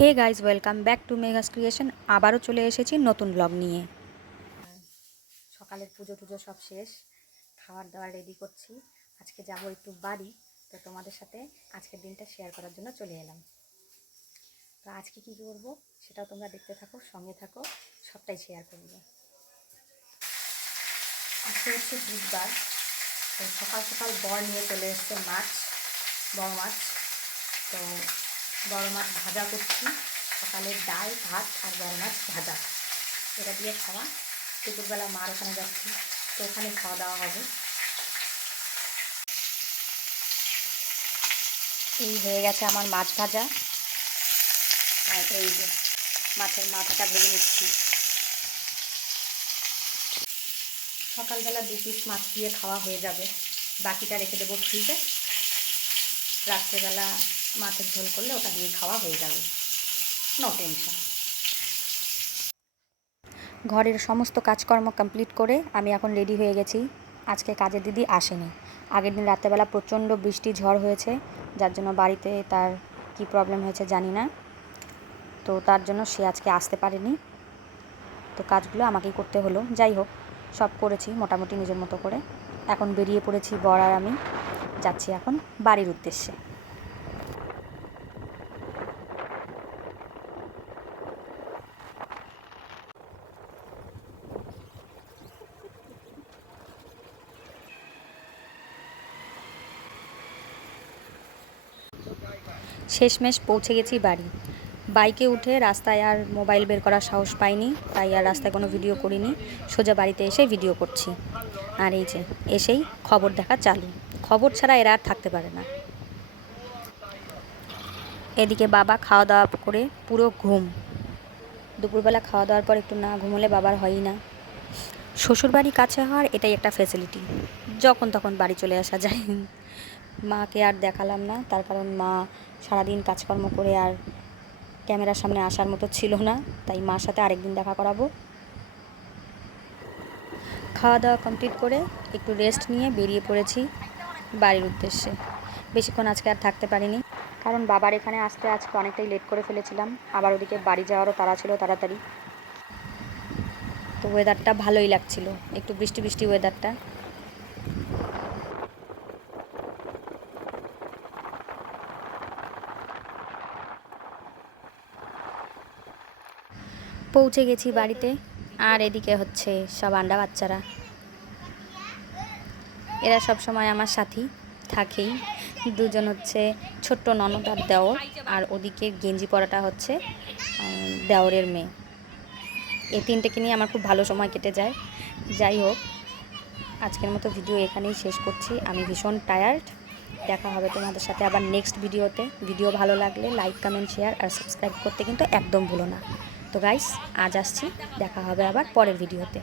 Hey guys, welcome back to Meghas creation. আবারও চলে এসেছি নতুন ব্লগ নিয়ে। সকালের পুজো টুজো সব শেষ, খাবার দাবার রেডি করছি। আজকে যাব একটু বাড়ি, তো তোমাদের সাথে আজকের দিনটা শেয়ার করার জন্য চলে এলাম। তো আজকে কী করবো সেটাও তোমরা দেখতে থাকো, সঙ্গে থাকো, সবটাই শেয়ার করবো। আজকে হচ্ছে বুধবার, তো সকাল সকাল বর নিয়ে চলে এসছে মাছ, বড় মাছ। তো বড় মাছ ভাজা করছি, সকালে ডাল ভাত আর বড় মাছ ভাজা, এটা দিয়ে খাওয়া। দুপুরবেলা মার ওখানে যাচ্ছি, তো ওখানে খাওয়া দাওয়া হবে। এই হয়ে গেছে আমার মাছ ভাজা, আর এই যে মাছের মাথাটা ভেজে নিচ্ছি। সকালবেলা 2 পিস মাছ দিয়ে খাওয়া হয়ে যাবে, বাকিটা রেখে দেবো ফ্রিজে। রাত্রেবেলা মাছের ঝোল করলে ওটা দিয়ে খাওয়া হয়ে যাবে, নো টেনশন। ঘরের সমস্ত কাজকর্ম কমপ্লিট করে আমি এখন রেডি হয়ে গেছি। আজকে কাজের দিদি আসেনি। আগের দিন রাত্রেবেলা প্রচণ্ড বৃষ্টি ঝড় হয়েছে, যার জন্য বাড়িতে তার কি প্রবলেম হয়েছে জানি না, তো তার জন্য সে আজকে আসতে পারেনি। তো কাজগুলো আমাকেই করতে হলো। যাই হোক, সব করেছি মোটামুটি নিজের মতো করে। এখন বেরিয়ে পড়েছি বর আর আমি, যাচ্ছি এখন বাড়ির উদ্দেশ্যে। শেষমেশ পৌঁছে গেছি বাড়ি। বাইকে উঠে রাস্তায় আর মোবাইল বের করার সাহস পাইনি, তাই আর রাস্তায় কোনো ভিডিও করিনি। সোজা বাড়িতে এসে ভিডিও করছি। আর এই যে এসেই খবর দেখা চালু, খবর ছাড়া এরা আর থাকতে পারে না। এদিকে বাবা খাওয়া দাওয়া করে পুরো ঘুম। দুপুরবেলা খাওয়া দাওয়ার পর একটু না ঘুমোলে বাবার হয়ই না। শ্বশুরবাড়ি কাছে হওয়ার এটাই একটা ফ্যাসিলিটি, যখন তখন বাড়ি চলে আসা যায়। মাকে আর দেখালাম না, তার কারণ মা সারাদিন কাজকর্ম করে আর ক্যামেরার সামনে আসার মতো ছিল না, তাই মার সাথে আরেকদিন দেখা করাবো। খাওয়া দাওয়া কমপ্লিট করে একটু রেস্ট নিয়ে বেরিয়ে পড়েছি বাড়ির উদ্দেশ্যে। বেশিক্ষণ আজকে আর থাকতে পারিনি, কারণ বাবার এখানে আসতে আজকে অনেকটাই লেট করে ফেলেছিলাম। আবার ওদিকে বাড়ি যাওয়ারও তাড়া ছিল তাড়াতাড়ি। তো ওয়েদারটা ভালোই লাগছিল, একটু বৃষ্টি বৃষ্টি ওয়েদারটা। পৌঁছে গেছি বাড়িতে, আর এদিকে হচ্ছে সব আন্ডা বাচ্চারা। এরা সব সময় আমার সাথী থাকেই। দুজন হচ্ছে ছোট্ট ননদ আর দেওর, আর ওদিকে গেঞ্জি পরাটা হচ্ছে দেওরের মেয়ে। এই তিনটেকে নিয়ে আমার খুব ভালো সময় কেটে যায়। যাই হোক, আজকের মতো ভিডিও এখানেই শেষ করছি। আমি ভীষণ টায়ার্ড। দেখা হবে তোমাদের সাথে আবার নেক্সট ভিডিওতে। ভিডিও ভালো লাগলে লাইক, কমেন্ট, শেয়ার আর সাবস্ক্রাইব করতে কিন্তু একদম ভুলো না। তো গাইস, আজ আসছি, দেখা হবে আবার পরের ভিডিওতে।